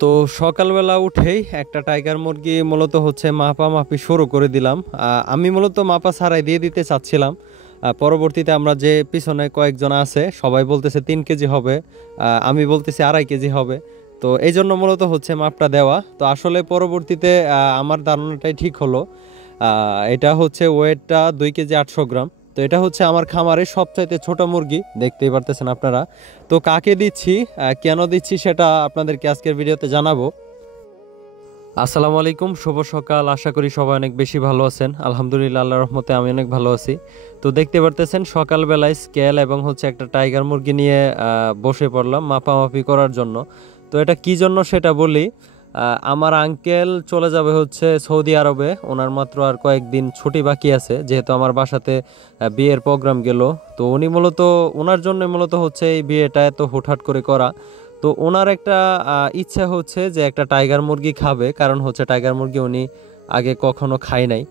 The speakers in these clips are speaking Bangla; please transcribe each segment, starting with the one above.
তো সকালবেলা উঠেই একটা টাইগার মুরগি মূলত হচ্ছে মাপামাপি শুরু করে দিলাম। আমি মূলত মাপা ছাড়াই দিয়ে দিতে চাচ্ছিলাম। পরবর্তীতে আমরা যে পিছনে কয়েকজন আছে সবাই বলতেছে 3 কেজি হবে, আমি বলতেছি 2.5 কেজি হবে। তো এই জন্য মূলত হচ্ছে মাপটা দেওয়া। তো আসলে পরবর্তীতে আমার ধারণাটাই ঠিক হলো। এটা হচ্ছে ওয়েটটা 2 কেজি 800 গ্রাম। তো এটা হচ্ছে আমার খামারের সবচাইতে ছোট মুরগি, দেখতেই পারতেছেন আপনারা। তো কাকে দিচ্ছি, কেন দিচ্ছি সেটা আপনাদেরকে আজকের ভিডিওতে জানাবো। আসসালামু আলাইকুম, শুভ সকাল। আশা করি সবাই অনেক বেশি ভালো আছেন। আলহামদুলিল্লাহ, আল্লাহর রহমতে আমি অনেক ভালো আছি। তো দেখতে পারতেছেন সকালবেলায় স্কেল এবং হচ্ছে একটা টাইগার মুরগি নিয়ে বসে পড়লাম মাপামাপি করার জন্য। তো এটা কি জন্য সেটা বলি। আমার আঙ্কেল চলে যাবে হচ্ছে সৌদি আরবে, ওনার মাত্র আর কয়েকদিন ছুটি বাকি আছে, যেহেতু আমার বাসাতে বিয়ের প্রোগ্রাম গেল। তো উনি মূলত ওনার জন্য মূলত হচ্ছে এই বিয়েটা এত হুটহাট করে করা। তো ওনার একটা ইচ্ছা হচ্ছে যে একটা টাইগার মুরগি খাবে, কারণ হচ্ছে টাইগার মুরগি উনি আগে কখনো খায় নাই।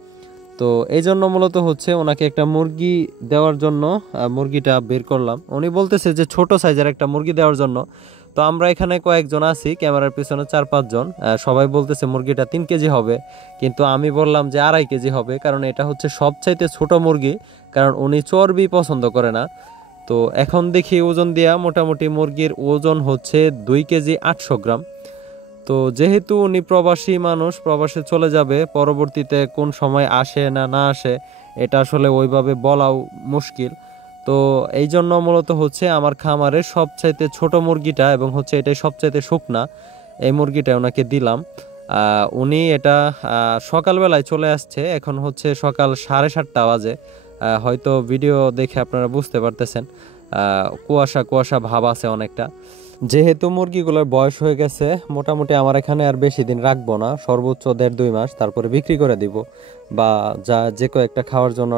তো এই জন্য মূলত হচ্ছে ওনাকে একটা মুরগি দেওয়ার জন্য মুরগিটা বের করলাম। উনি বলতেছে যে ছোট সাইজের একটা মুরগি দেওয়ার জন্য। তো আমরা এখানে কয়েকজন আছি, ক্যামেরার পিছনে 4-5 জন, সবাই বলতেছে মুরগিটা 3 কেজি হবে, কিন্তু আমি বললাম যে 2.5 কেজি হবে, কারণ এটা হচ্ছে সবচাইতে ছোট মুরগি, কারণ উনি চর্বি পছন্দ করে না। তো এখন দেখি ওজন দিয়া মোটামুটি মুরগির ওজন হচ্ছে 2 কেজি 800 গ্রাম। তো যেহেতু উনি প্রবাসী মানুষ, প্রবাসে চলে যাবে, পরবর্তীতে কোন সময় আসে না না আসে এটা আসলে ওইভাবে বলাও মুশকিল। তো এই জন্য মূলত হচ্ছে আমার খামারের সবচাইতে ছোট মুরগিটা এবং হচ্ছে এটাই সবচাইতে শুকনা, এই মুরগিটা ওনাকে দিলাম। উনি এটা সকালবেলায় চলে আসছে, এখন হচ্ছে সকাল 7:30 বাজে। হয়তো ভিডিও দেখে আপনারা বুঝতে পারতেছেন কুয়াশা কুয়াশা ভাব আছে অনেকটা। যেহেতু মুরগিগুলোর বয়স হয়ে গেছে, মোটামুটি আমার এখানে আর বেশি দিন রাখবো না, সর্বোচ্চ 1.5-2 মাস, তারপরে বিক্রি করে দিব। বা যা যে কয়েকটা খাওয়ার জন্য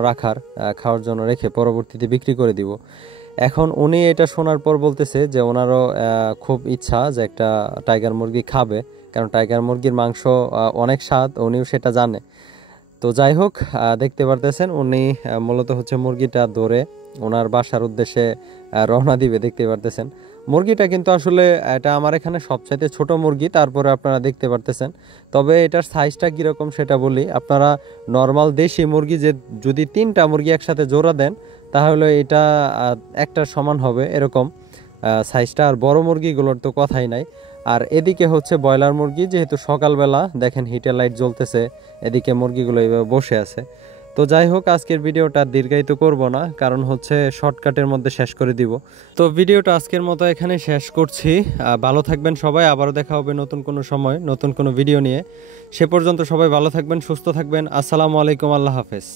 খাওয়ার জন্য রেখে পরবর্তীতে বিক্রি করে দিব। এখন উনি এটা শোনার পর বলতেছে যে ওনারও খুব ইচ্ছা যে একটা টাইগার মুরগি খাবে, কারণ টাইগার মুরগির মাংস অনেক স্বাদ, উনিও সেটা জানে। তো যাই হোক, দেখতে পারতেছেন উনি মূলত হচ্ছে মুরগিটা ধরে ওনার বাসার উদ্দেশ্যে রওনা দিবে। দেখতে পারতেছেন মুরগিটা কিন্তু আসলে এটা আমার এখানে সবচাইতে ছোট মুরগি, তারপরে আপনারা দেখতে পারতেছেন। তবে এটার সাইজটা কীরকম সেটা বলি। আপনারা নর্মাল দেশি মুরগি যে যদি 3টা মুরগি একসাথে জোড়া দেন তাহলে এটা একটা সমান হবে এরকম সাইজটা। আর বড় মুরগিগুলোর তো কথাই নাই। আর এদিকে হচ্ছে ব্রয়লার মুরগি, যেহেতু সকালবেলা দেখেন হিটের লাইট জ্বলতেছে, এদিকে মুরগিগুলো এইভাবে বসে আছে। তো যাই হোক, আজকের ভিডিওটা দীর্ঘায়িত করব না, কারণ হচ্ছে শর্টকাটের মধ্যে শেষ করে দিব। তো ভিডিওটা আজকের মতো এখানে শেষ করছি। ভালো থাকবেন সবাই, আবারও দেখা হবে নতুন কোনো সময় নতুন কোনো ভিডিও নিয়ে। সে পর্যন্ত সবাই ভালো থাকবেন, সুস্থ থাকবেন। আসসালামু আলাইকুম, আল্লাহ হাফেজ।